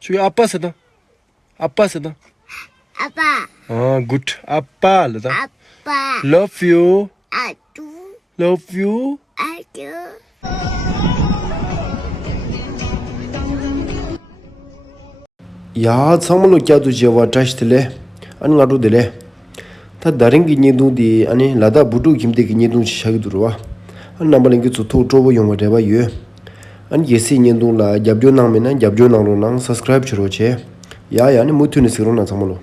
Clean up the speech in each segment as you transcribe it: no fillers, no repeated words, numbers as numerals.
저기 아빠 쓰다. 아빠 쓰다. 아빠. good. 아빠 쓰다. 아빠. Love you. 아두. Love you. 아두. 야, 상물로 껴도 제와 다시들래. 아니 나도 되래. 다 다른 게 니도디 아니 라다 부두 김대 게 니도 시작이 들어와. 한 남발인 게 좋고 좋고 용어 대봐 유. 아니 예시 니도라 잡죠 나면은 잡죠 나로랑 subscribe 주로체. 야야니 못으니 쓰러나 상물로.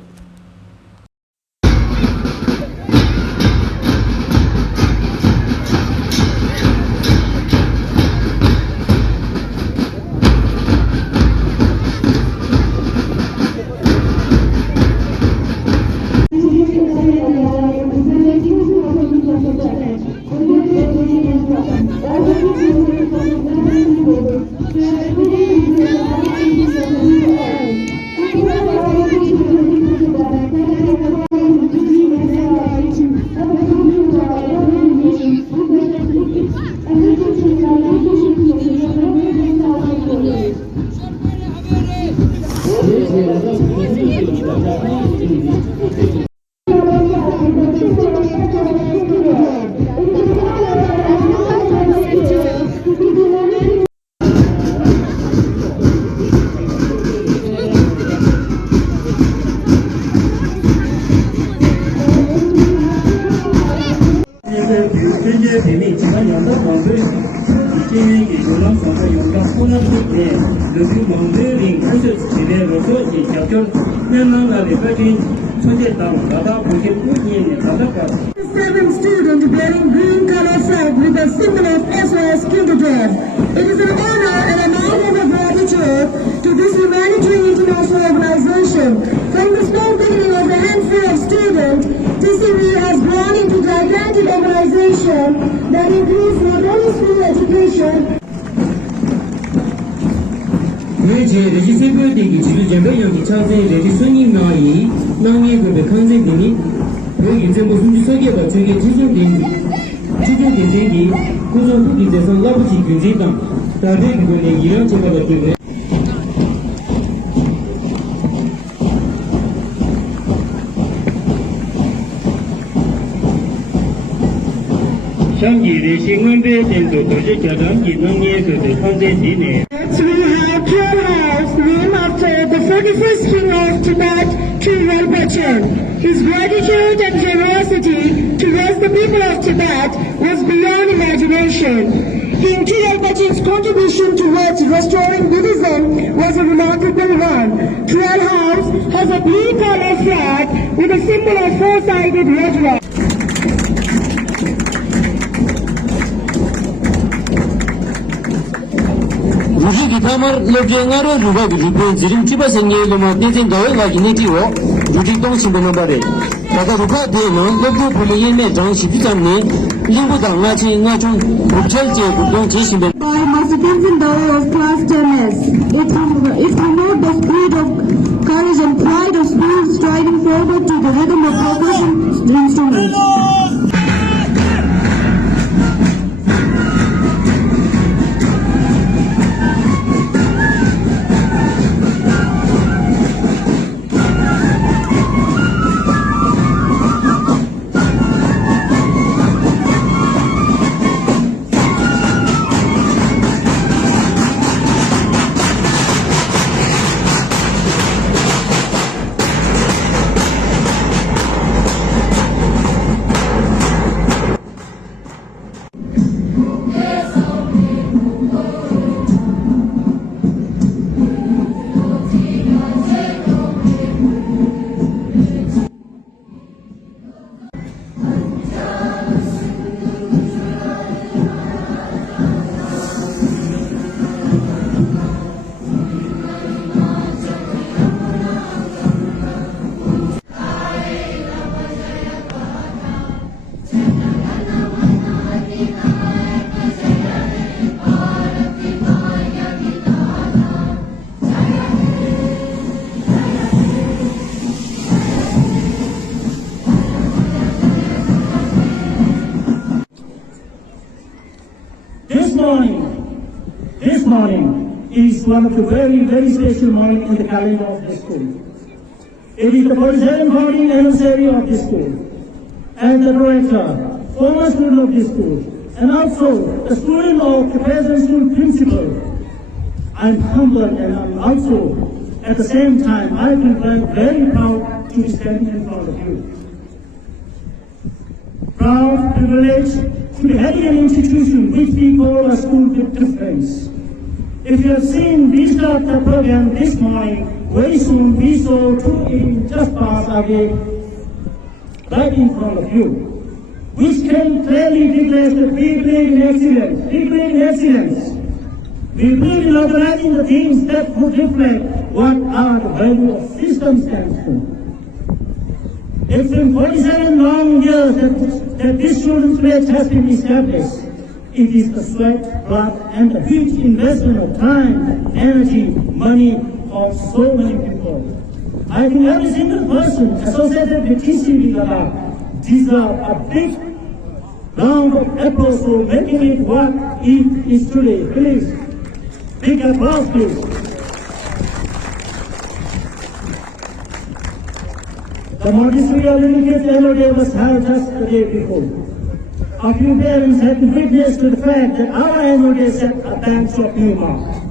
Seven students wearing green color flag with the symbol of SOS Kindergarten. It is an honor and an honor of gratitude to this humanitarian international organization. From the small beginning of a handful of students, TCV has grown into a gigantic organization that includes not only school education. 제 레지세브딩이 지금 전배역이 차세 레지선이 나이 나미의 그 컨셉이 여기 이제 무슨 주석이가 저기 지정된 지정된 고정 후기 대상 라부지 군지당 다들 그거는 이런 제가 봤는데 상기의 신문배 젠도 도시 교정 기능에서도 현재지네 We have House named after the 41st king of Tibet, Rinpoche. His gratitude and generosity towards the people of Tibet was beyond imagination. King Rinpoche's contribution towards restoring Buddhism was a remarkable one. Trail House has a blue color flag with a symbol of four-sided red rock. 루시 기타말 로경아로 루가 그리고 지금 집어생겨도 뭐 대전 더가 기내지고 루시 동신도 말에 다가 루가 되는 로고 불리에 정시 비장네 인구당 나치 나중 복철제 국동 제시된 By Master of class 10S. It promotes the spirit of courage and pride of schools striding forward to the rhythm of percussion instruments. This morning, is one of the very, very special morning in the calendar of the school. It is the 47th founding anniversary of the school. And the director, former student of this school, and also the student of the present school principal. I'm humbled and I'm also, at the same time, I feel very proud to be standing in front of you. Proud, privileged to be heading an institution which we call a school with difference. If you have seen the start of the program this morning, very soon we saw 218 just pass away right in front of you, which can clearly declare that we believe in excellence. We believe in excellence. We believe in organizing the things that would reflect what are the value of system stands for. It's been 47 long years that this student pledge has been established. It is the sweat, blood, and the huge investment of time, energy, money of so many people. I think every single person associated with TCV Ladakh deserves a big round of applause for making it what it is today. Please, big applause, please. The Montessori Limited annual day was held just the day before. A few parents have been witness to the fact that our annual day set a bench of new mark.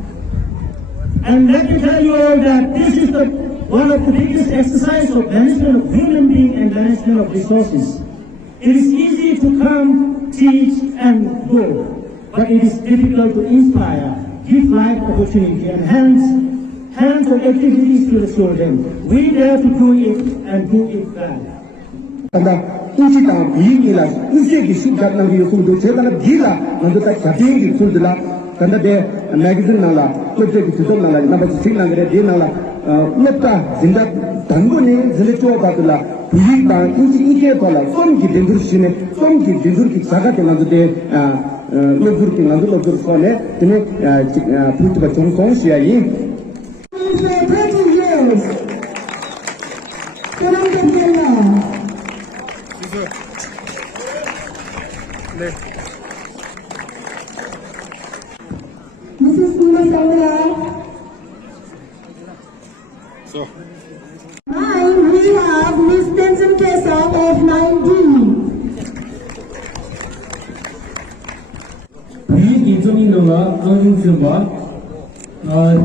And let me tell you all that this is one of the biggest exercises of management of human being and management of resources. It is easy to come, teach, and go, but it is difficult to inspire, give life opportunity, and hands-on activities to the children. We dare to do it and do it well. 우지당 비기라 우지기 수작난 게 요소도 제가 비라 먼저 딱 잡히기 술들라 근데 매기들 나라 그때 그도 나라 나바지 생난 그래 되나라 냈다 진짜 단번에 들려줘 받을라 비기가 이게 돌아 손기 된들시네 손기 된들기 자가 되는데 로그르기 나도 로그르서네 근데 프루트가 정성시야이 For 30 years, Kerala. Mrs. Kuna Sangla. Nine, we have Miss Benson Kesa of 9D. 이 인종인 너가 강중수 봐.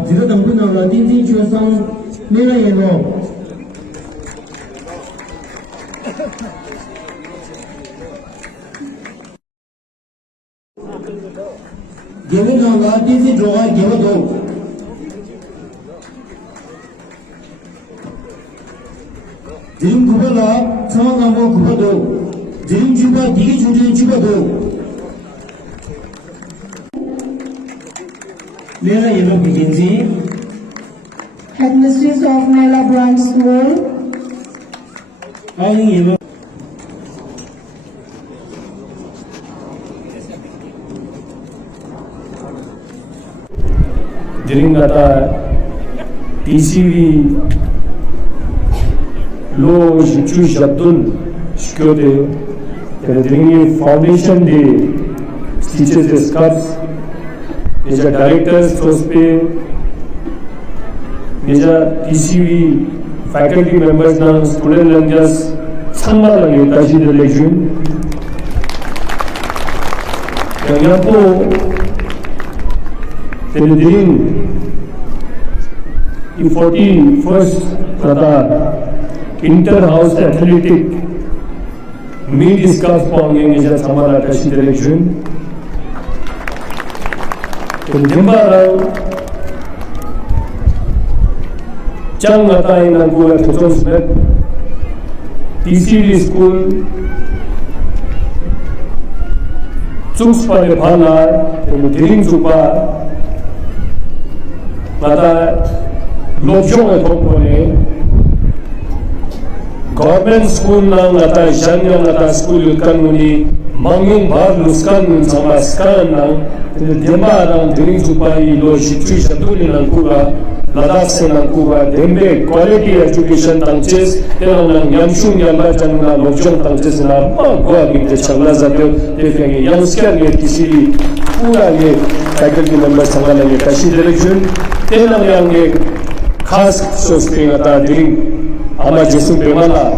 지도 당분 너가 딘진 주성 내가 예로. 개원너가 딘진 조가 개원도. 지금 구별라 상황하고 구별도. 지금 주가 니게 중중에 주가도. 내가 예로 비긴지. Headmistress of Mela Branch School. 아니 예로. During that TCV law Shichu Shabdun Shkyote during foundation day teachers discuss major directors Tospe major TCV faculty members na student learners 상마랑 여기까지 들려준 영양도 during the 41st inter-house athletic meet discuss ponging is a samara tashi election. In Jimbarang, Chang Matai Nangula Toson Smith, TCV school, Tsukspa Nepala, and Diring Zupa. Mata lobjong atopone government school nang ata janyang ata school yukan muni mangyung bar luskan samaskan nang demba nang diring supai lo shitui sanduli nang kura Ladakh se nangkuba dembe quality education tangches tenang yamshung yalba janna lobjong tangches na gwa gite changla zatyo defengi youngster ge TCV pura ge faculty member sangala ge kashi direction tenang yang ge khas sospe ata dring ama jesu bemala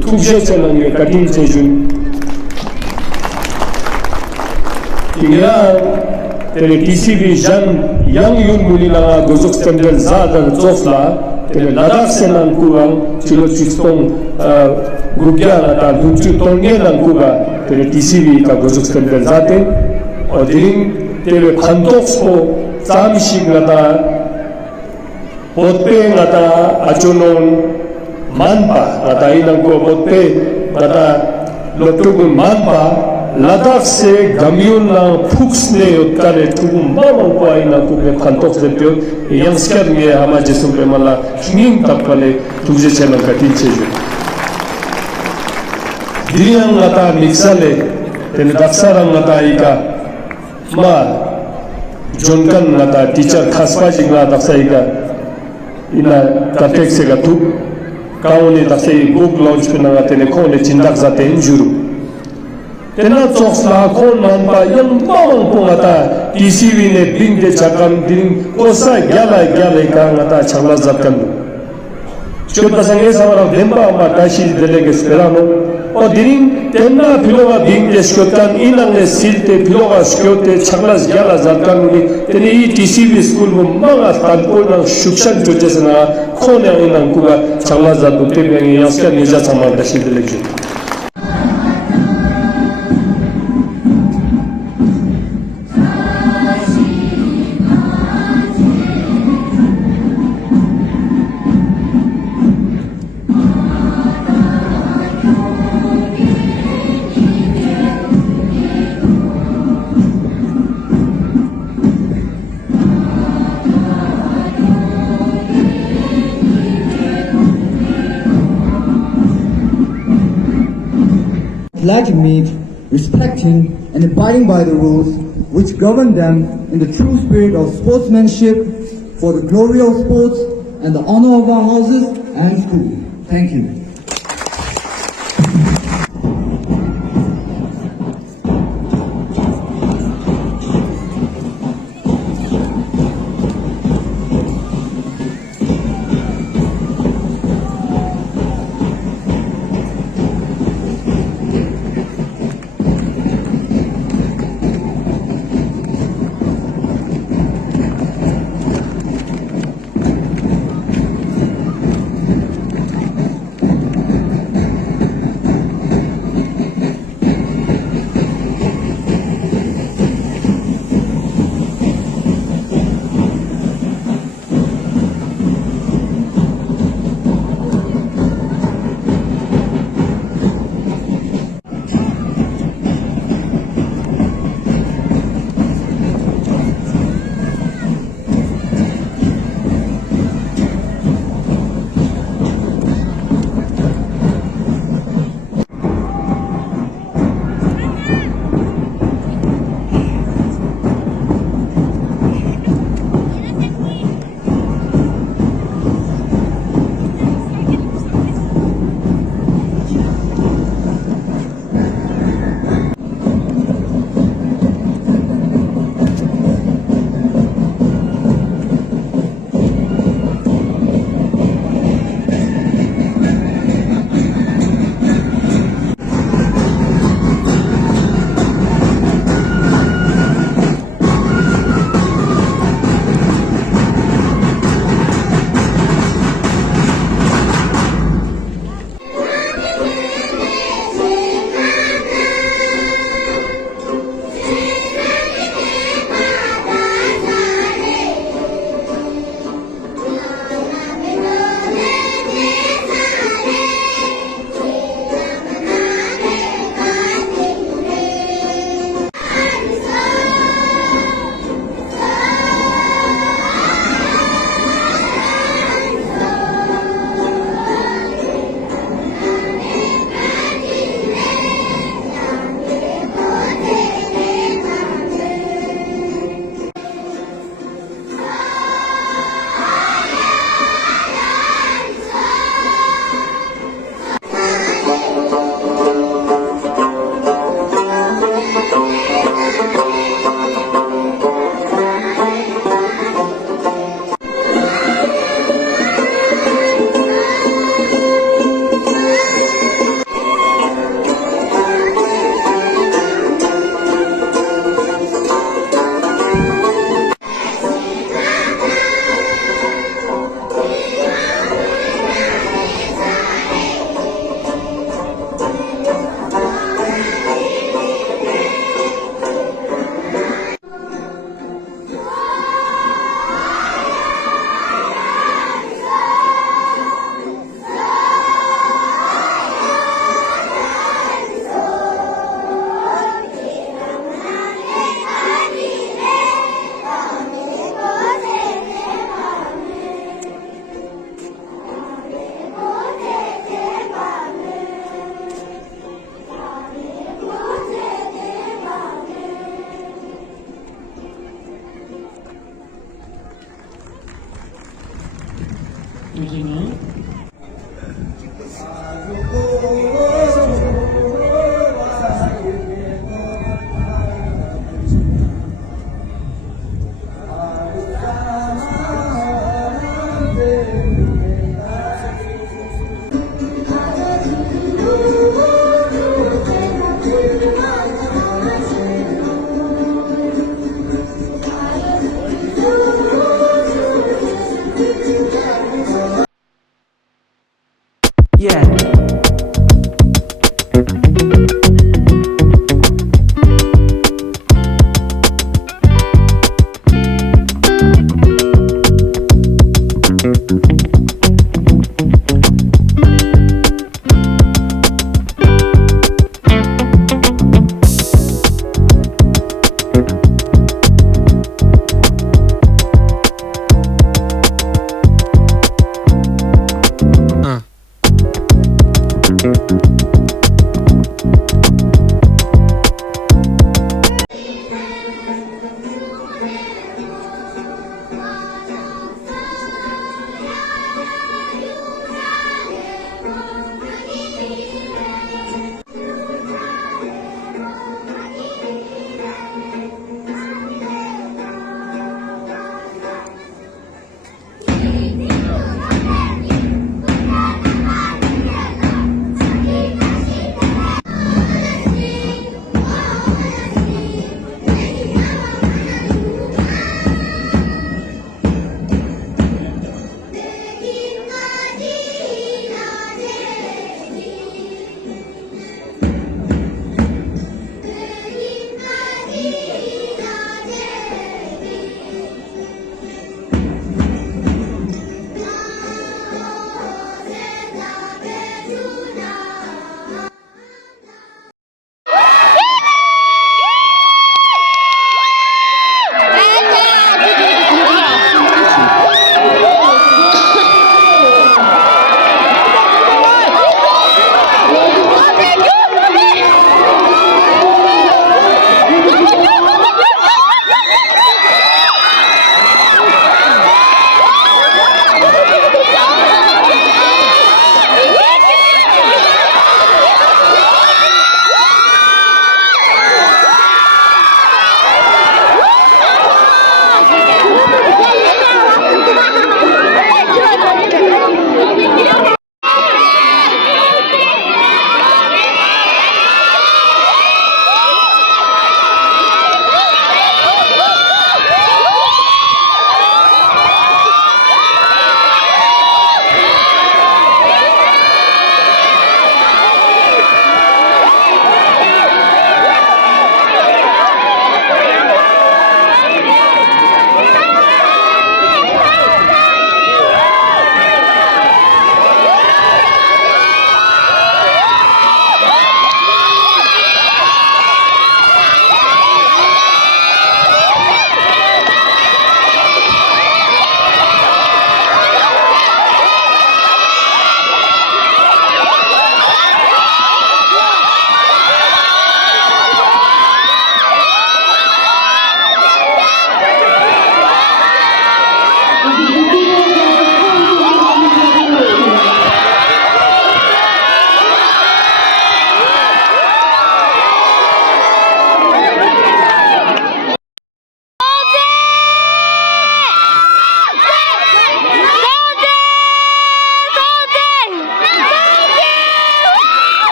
thuje chenang ge katin chejun Kira tele TCV jan yang yun muli na gozok standard zada zofla tele Ladakh se nang kuang chilo chistong grupya na ta dunchu tongge nang kuba tele TCV ka gozok standard zate odiring tele khantok so samshig na ta potpe na ta achonon manpa na ta inang ko potpe na ta lotugun manpa Ladakh se gamyun na fuksne utkare tugum bawang ko ay na kube kantok zepyo yang skar nge hama jesum mala nging tapale tugje chena katin cheju diriang ngata miksale ten daksarang ngata ika ma jonkan ngata teacher khaspa jingla daksa ika ina katek se gatu kaone dakse book launch kuna ngate ne khone chindak zate injuru tena choksla kon manpa yang bawang po ngata TCV ne bing de chakam ding kosa gyala ka ngata changla zatkan chota sange samara demba ma tashi delege sperano o ding tena piloga bing de shkotan inang ne silte piloga shkote changla gyala zatkan ni tene I TCV school mo manga tanpo na shukshan jojesna khone inang kuga changla zatu te bengi yaska nija samar tashi delege Flagging means respecting and abiding by the rules which govern them in the true spirit of sportsmanship for the glory of sports and the honor of our houses and school. Thank you.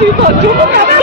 People,